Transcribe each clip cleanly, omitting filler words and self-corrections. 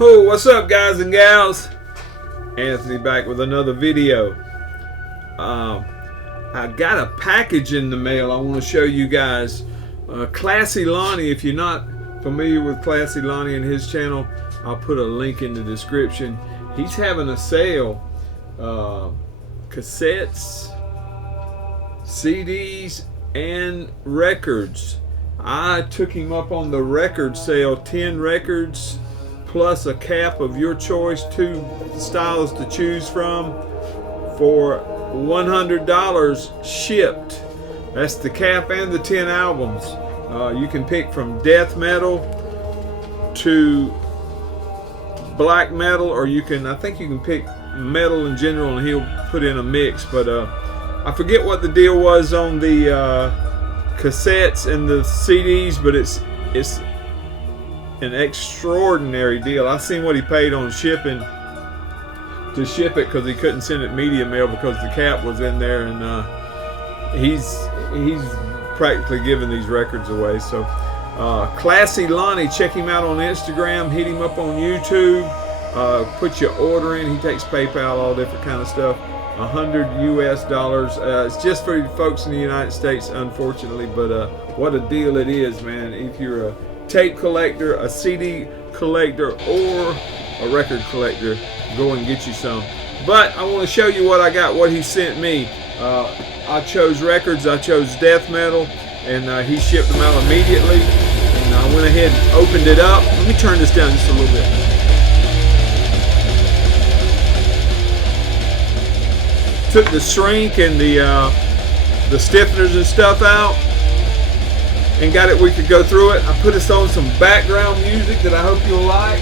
Oh, what's up, guys and gals? Anthony back with another video. I got a package in the mail I want to show you guys. Classie Lonnie, if you're not familiar with Classie Lonnie and his channel, I'll put a link in the description. He's having a sale. Cassettes, CDs, and records. I took him up on the record sale, 10 records plus a cap of your choice, 2 styles to choose from, for $100 shipped. That's the cap and the 10 albums. You can pick from death metal to black metal, or I think you can pick metal in general and he'll put in a mix. But I forget what the deal was on the cassettes and the CDs, but it's an extraordinary deal. I seen what he paid on shipping to ship it, because he couldn't send it media mail because the cap was in there, and he's practically giving these records away. So Classie Lonnie, check him out on Instagram, hit him up on YouTube, put your order in. He takes PayPal, all different kind of stuff. $100 US. It's just for folks in the United States, unfortunately, but what a deal it is, man. If you're a tape collector, a CD collector, or a record collector, go and get you some. But I want to show you what I got, what he sent me. I chose records, I chose death metal, and he shipped them out immediately. And I went ahead and opened it up. Let me turn this down just a little bit. Took the shrink and the stiffeners and stuff out, and got it. We could go through it. I put us on some background music that I hope you'll like.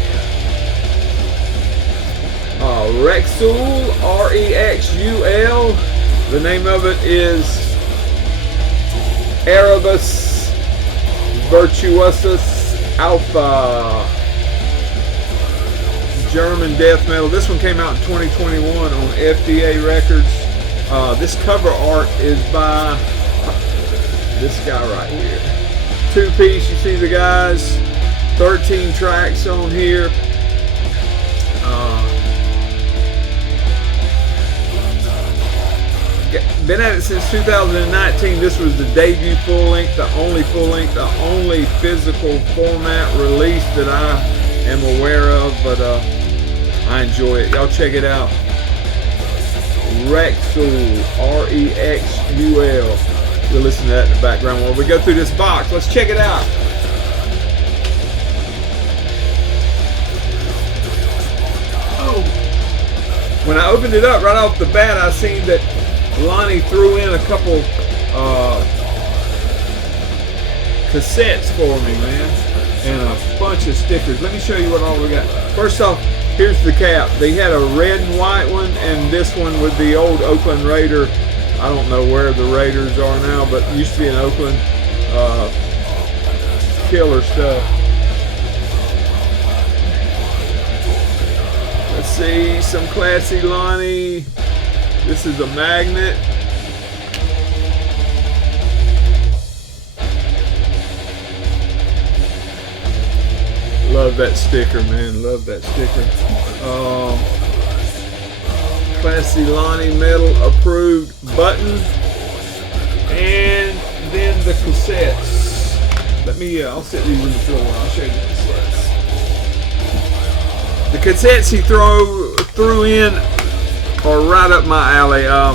Rexul, R-E-X-U-L. The name of it is Erebus Virtuosus Alpha. German death metal. This one came out in 2021 on FDA Records. This cover art is by this guy right here. 2-piece, you see the guys, 13 tracks on here. Been at it since 2019. This was the debut full length, the only physical format release that I am aware of, but I enjoy it. Y'all check it out. Rexul, R-E-X-U-L. We'll listen to that in the background while we go through this box. Let's check it out. Oh. When I opened it up right off the bat, I seen that Lonnie threw in a couple cassettes for me, man, and a bunch of stickers. Let me show you what all we got. First off, here's the cap. They had a red and white one, and this one with the old Oakland Raider. I don't know where the Raiders are now, but it used to be in Oakland. Killer stuff. Let's see, some Classie Lonnie. This is a magnet. Love that sticker, man. Love that sticker. Classie Lonnie metal approved button. And then the cassettes. I'll set these in the floor. I'll show you the cassettes. The cassettes he threw in are right up my alley. A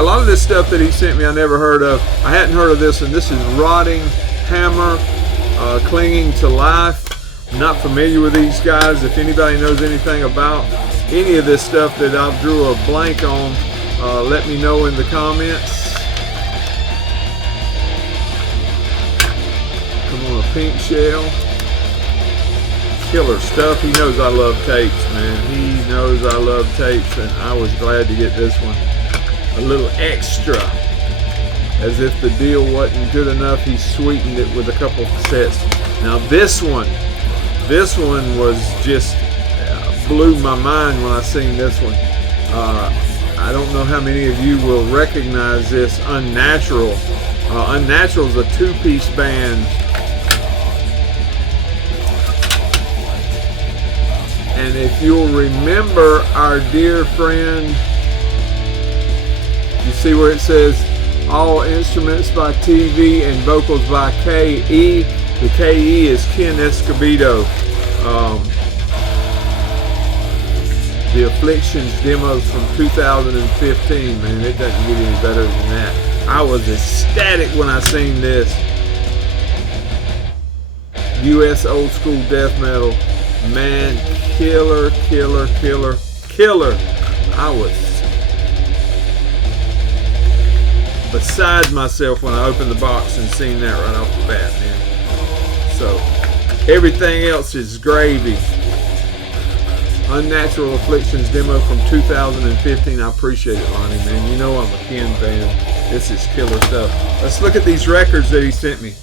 lot of this stuff that he sent me I never heard of. I hadn't heard of this, and this is Rotting Hammer, Clinging to Life. I'm not familiar with these guys. If anybody knows anything about any of this stuff that I drew a blank on, let me know in the comments. Come on, a pink shell. Killer stuff. He knows I love tapes, man. He knows I love tapes, and I was glad to get this one. A little extra. As if the deal wasn't good enough, he sweetened it with a couple of cassettes. Now this one was just blew my mind when I seen this one. I don't know how many of you will recognize this. Unnatural. Unnatural is a 2-piece band. And if you'll remember our dear friend, you see where it says all instruments by TV and vocals by K.E. The K.E. is Ken Escobedo. The Afflictions demos from 2015, man, it doesn't get any better than that. I was ecstatic when I seen this. US old school death metal, man, killer. I was beside myself when I opened the box and seen that right off the bat, man. So everything else is gravy. Unnatural Afflictions demo from 2015. I appreciate it, Lonnie, man. You know I'm a Ken fan. This is killer stuff. Let's look at these records that he sent me.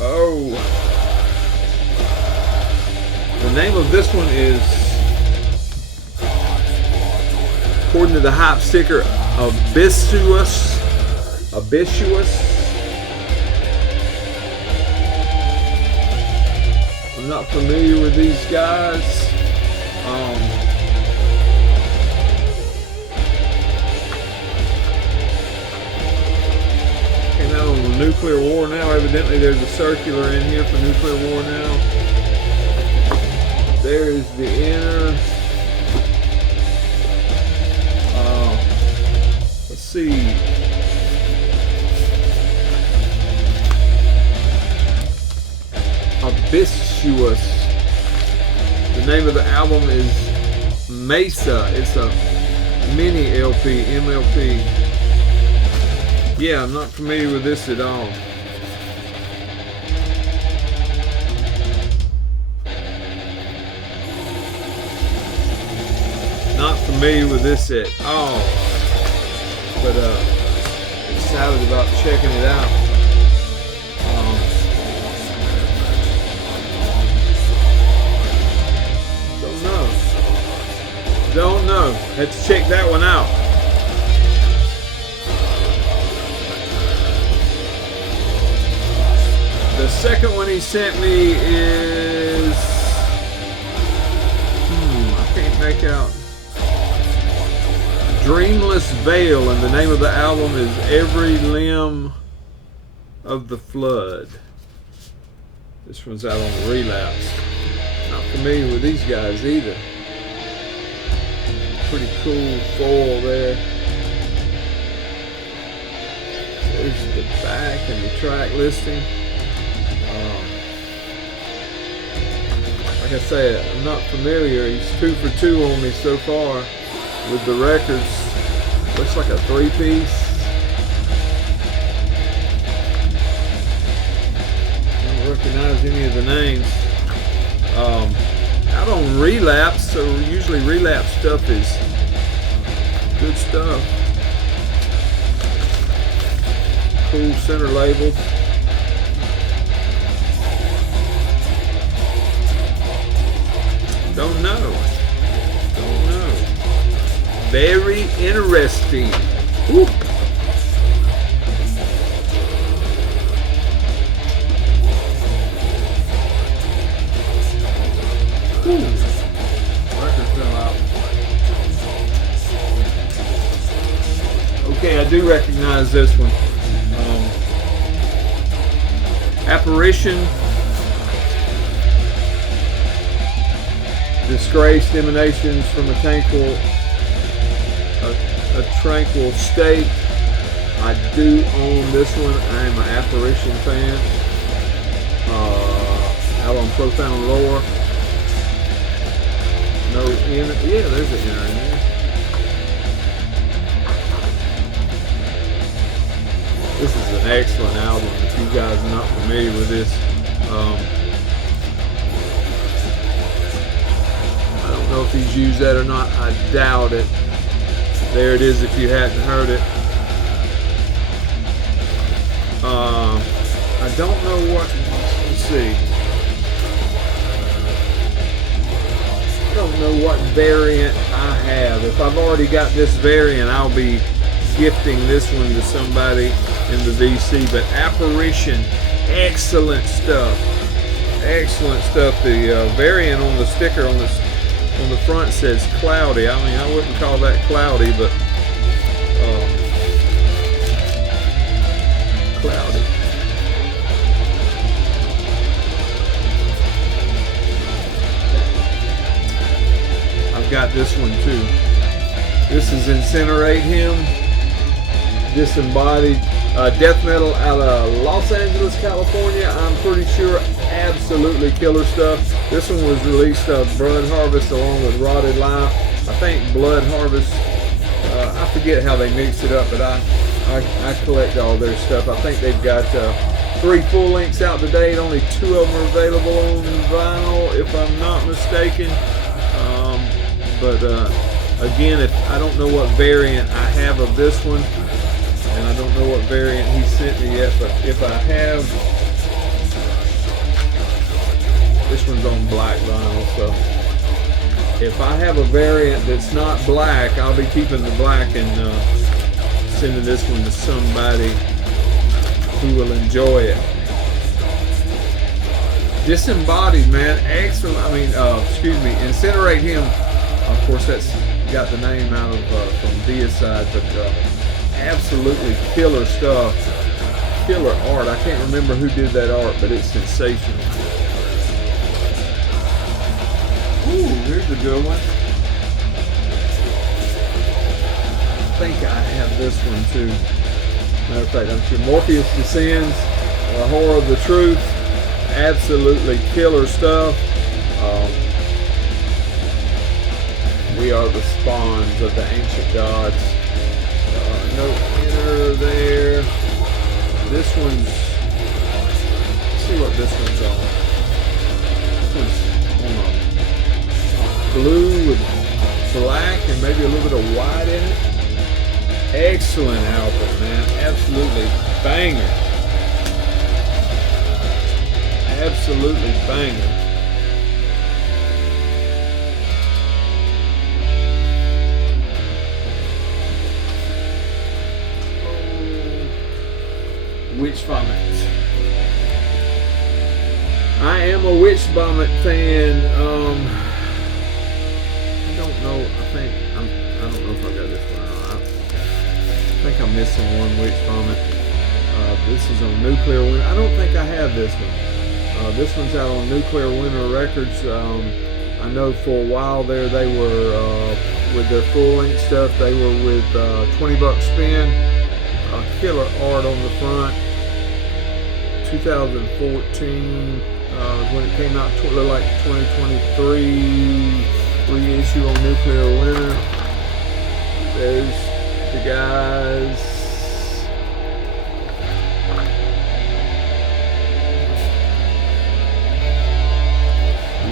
Oh. The name of this one is, according to the hype sticker, Abbyssous. I'm not familiar with these guys. Came out on the Nuclear War Now. Evidently there's a circular in here for Nuclear War Now. There's the inner. Let's see. Abbyssous. The name of the album is Mesa. It's a mini LP, MLP. Yeah, I'm not familiar with this at all. Not familiar with this at all. But excited about checking it out. Don't know. Had to check that one out. The second one he sent me is I can't make out. Dreamless Veil, and the name of the album is Every Limb of the Flood. This one's out on the Relapse. Not familiar with these guys either. Pretty cool foil there. There's the back and the track listing. Like I said, I'm not familiar. He's 2 for 2 on me so far with the records. Looks like a 3-piece. I don't recognize any of the names. Out on Relapse, so usually Relapse stuff is good stuff. Cool center label. Don't know. Very interesting. Woo. Record fell out. Okay, I do recognize this one. Apparition, Disgraced, Emanations from a Tranquil state. I do own this one. I am an Apparition fan. Out on Profound Lore. No inner. Yeah, there's an inner in there. This is an excellent album. If you guys are not familiar with this, I don't know if he's used that or not. I doubt it. There it is if you hadn't heard it. I don't know what, let's see. I don't know what variant I have. If I've already got this variant, I'll be gifting this one to somebody in the VC. But Apparition Excellent stuff. Excellent stuff. The variant on the sticker on the front says cloudy. I mean, I wouldn't call that cloudy, but cloudy. I've got this one too. This is Insineratehymn, Disembodied, death metal out of Los Angeles, California. I'm pretty sure absolutely killer stuff. This one was released Blood Harvest along with Rotted Life. I think Blood Harvest, I forget how they mixed it up, but I collect all their stuff. I think they've got 3 full lengths out to date. Only 2 of them are available on vinyl, if I'm not mistaken. But again, if I don't know what variant I have of this one, and I don't know what variant he sent me yet, but if I have, this one's on black vinyl, so if I have a variant that's not black, I'll be keeping the black and sending this one to somebody who will enjoy it. Disembodied, man, excellent. I mean, Insineratehymn. Of course, that's got the name out of from Deicide, but absolutely killer stuff, killer art. I can't remember who did that art, but it's sensational. Ooh, here's a good one. I think I have this one too. Matter of fact, I'm sure Morpheus Descends, Horror of the Truth. Absolutely killer stuff. We are the spawns of the ancient gods. No inner there. This one's, let's see what this one's on. This one's on blue with black and maybe a little bit of white in it. Excellent album, man. Absolutely banger. Absolutely banger. Witchvomit. I am a Witchvomit fan. I don't know. I don't know if I got this one or not. I think I'm missing one Witchvomit. This is on Nuclear Winter. I don't think I have this one. This one's out on Nuclear Winter Records. I know for a while there they were with their full-length stuff. They were with $20 spin. Killer art on the front. 2014 when it came out, like 2023 reissue on Nuclear Winter. There's the guys.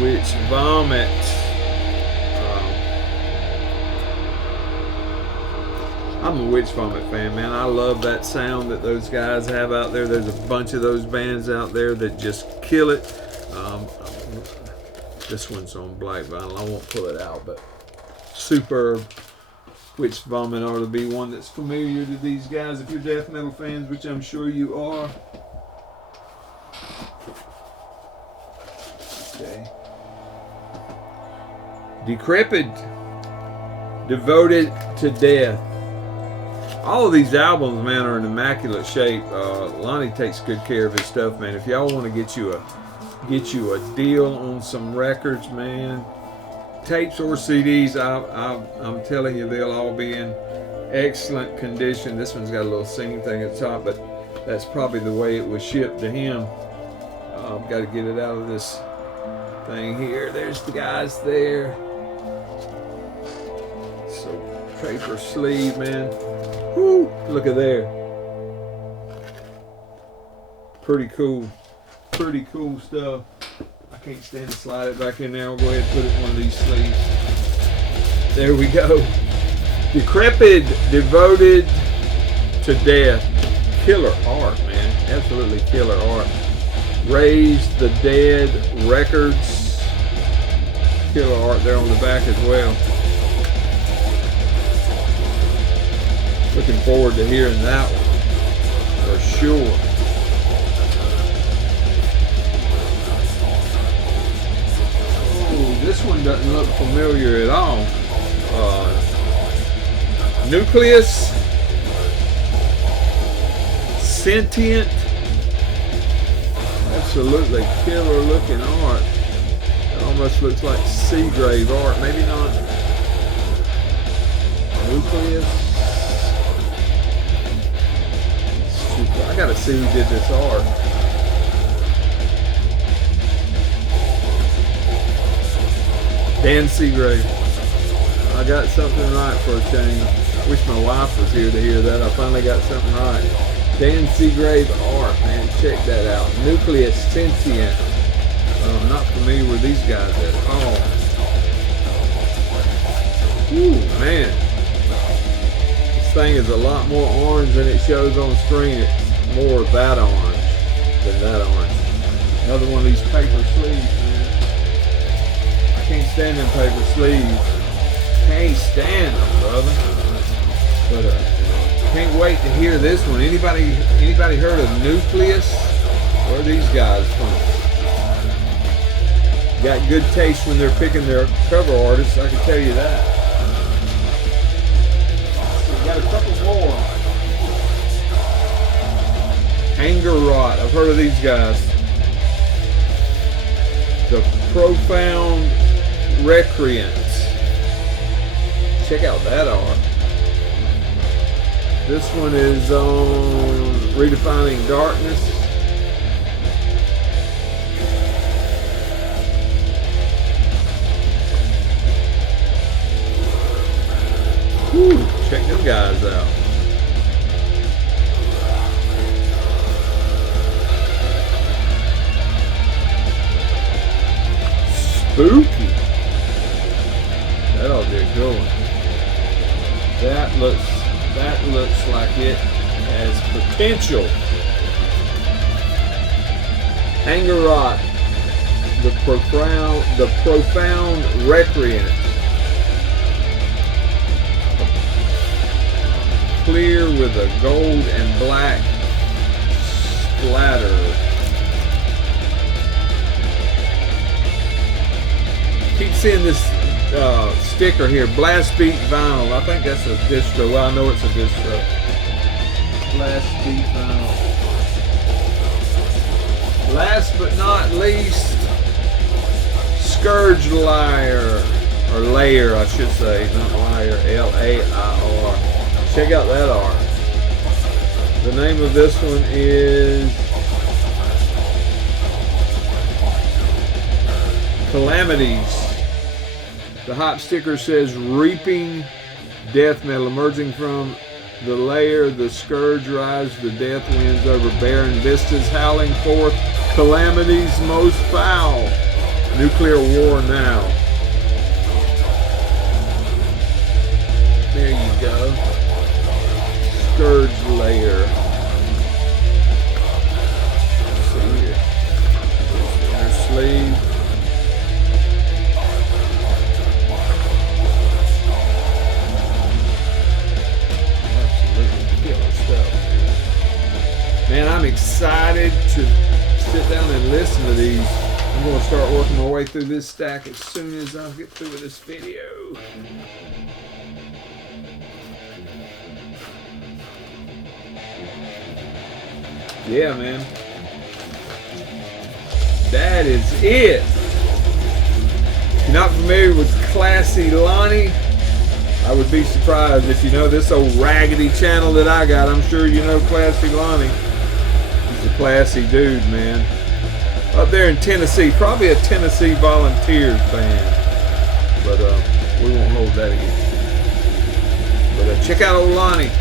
Witchvomit. I'm a Witchvomit fan, man. I love that sound that those guys have out there. There's a bunch of those bands out there that just kill it. This one's on black vinyl. I won't pull it out, but superb. Witchvomit ought to be one that's familiar to these guys if you're death metal fans, which I'm sure you are. Okay. Decrepid, Devoted to Death. All of these albums, man, are in immaculate shape. Lonnie takes good care of his stuff, man. If y'all want to get you a deal on some records, man, tapes or CDs, I'm telling you, they'll all be in excellent condition. This one's got a little singing thing at the top, but that's probably the way it was shipped to him. I've got to get it out of this thing here. There's the guys there. So paper sleeve, man. Woo, look at there. Pretty cool. Pretty cool stuff. I can't stand to slide it back in there. I'll go ahead and put it in one of these sleeves. There we go. Decrepid, Devoted to Death. Killer art, man. Absolutely killer art. Raise the Dead Records. Killer art there on the back as well. Looking forward to hearing that one for sure. familiar at all. Nucleus, Sentient, absolutely killer looking art. It almost looks like Seagrave art, maybe not. Nucleus. I gotta see who did this art. Dan Seagrave. I got something right for a change. Wish my wife was here to hear that. I finally got something right. Dan Seagrave art, man. Check that out. Nucleus, Sentient. I'm not familiar with these guys at all. Ooh, man. This thing is a lot more orange than it shows on screen. It's more of that orange than that orange. Another one of these paper sleeves, man. I can't stand them paper sleeves. Can't stand them, brother. But can't wait to hear this one. Anybody heard of Nucleus? Where are these guys from? Got good taste when they're picking their cover artists, I can tell you that. We got a couple more. Angerot, I've heard of these guys. The Profound Recreant. Check out that art. This one is on Redefining Darkness. Whew, check them guys out. Spooky. That ought to be a good one. That looks like it has potential. Angerot, the profound recreant. Clear with a gold and black splatter. Keep seeing this sticker here, Blast Beat Vinyl. I think that's a distro. Well, I know it's a distro. Blast Beat Vinyl. Last but not least, Scourge Lair, or Lair, I should say, not Lair, L-A-I-R. Check out that art. The name of this one is Calamities. The hot sticker says Reaping Death Metal, emerging from the Lair, the Scourge rise, the death winds over barren vistas, howling forth calamities most foul. Nuclear war now. There you go. Scourge Lair. Let's see here. There's the inner sleeve. Man, I'm excited to sit down and listen to these. I'm going to start working my way through this stack as soon as I get through with this video. Yeah, man. That is it. If you're not familiar with Classie Lonnie, I would be surprised if you know this old raggedy channel that I got. I'm sure you know Classie Lonnie. He's a classy dude, man. Up there in Tennessee, probably a Tennessee Volunteers fan. But we won't hold that against him. But check out old Lonnie.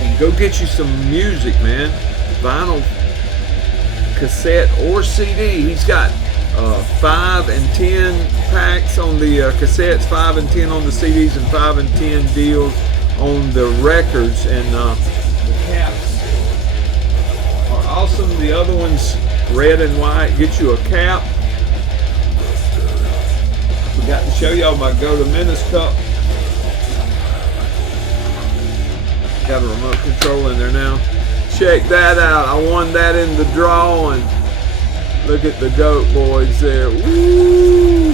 And go get you some music, man. Vinyl, cassette, or CD. He's got 5 and 10 packs on the cassettes, 5 and 10 on the CDs, and 5 and 10 deals on the records. And the caps are awesome. The other one's red and white. Get you a cap. Forgot to show y'all my Go to Menace cup. Got a remote control in there now. Check that out. I won that in the draw, and Look at the goat boys there. Woo!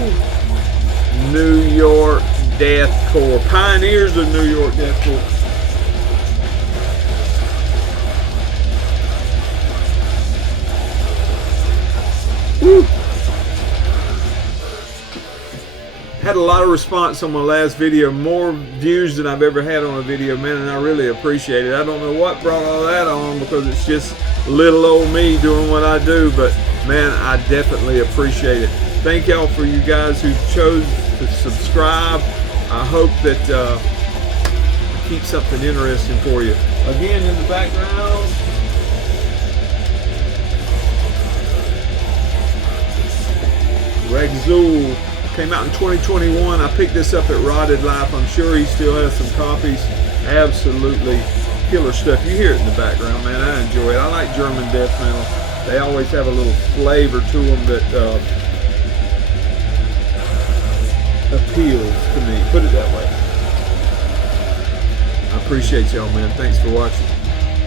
New York Deathcore. Pioneers of New York Deathcore. Woo! Had a lot of response on my last video, more views than I've ever had on a video, man, and I really appreciate it. I don't know what brought all that on, because it's just little old me doing what I do, but man, I definitely appreciate it. Thank y'all for you guys who chose to subscribe. I hope that I keep something interesting for you. Again, in the background, Rexul. Came out in 2021. I picked this up at Rotted Life. I'm sure he still has some copies. Absolutely killer stuff. You hear it in the background, man. I enjoy it. I like German death metal. They always have a little flavor to them that appeals to me. Put it that way. I appreciate y'all, man. Thanks for watching.